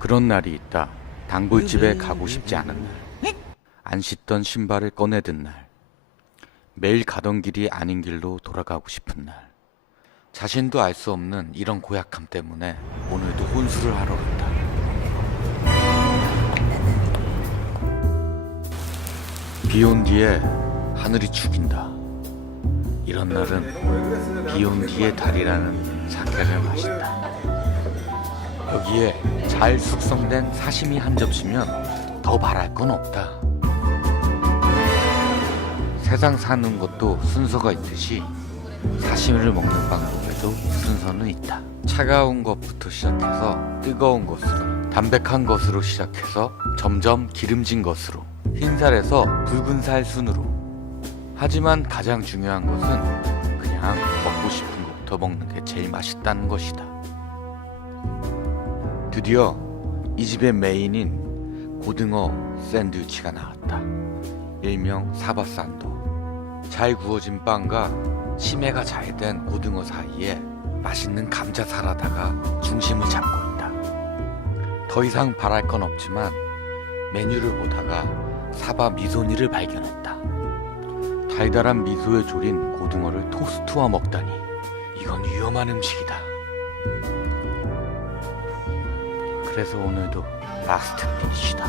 그런 날이 있다. 단골집에 가고 싶지 않은 날. 안 씻던 신발을 꺼내든 날. 매일 가던 길이 아닌 길로 돌아가고 싶은 날. 자신도 알 수 없는 이런 고약함 때문에 오늘도 혼술을 하러 간다. 비 온 뒤에 하늘이 죽인다. 이런 날은 비 온 뒤에 달이라는 사케를 마신다. 여기에 잘 숙성된 사시미 한 접시면 더 바랄 건 없다. 세상 사는 것도 순서가 있듯이 사시미를 먹는 방법에도 순서는 있다. 차가운 것부터 시작해서 뜨거운 것으로, 담백한 것으로 시작해서 점점 기름진 것으로, 흰살에서 붉은 살 순으로. 하지만 가장 중요한 것은 그냥 먹고 싶은 것부터 먹는 게 제일 맛있다는 것이다. 드디어 이 집의 메인인 고등어 샌드위치가 나왔다. 일명 사바산도. 잘 구워진 빵과 심해가 잘 된 고등어 사이에 맛있는 감자 사라다가 중심을 잡고 있다. 더 이상 바랄 건 없지만 메뉴를 보다가 사바 미소니를 발견했다. 달달한 미소에 졸인 고등어를 토스트와 먹다니 이건 위험한 음식이다. 그래서 오늘도 라스트 피니쉬다.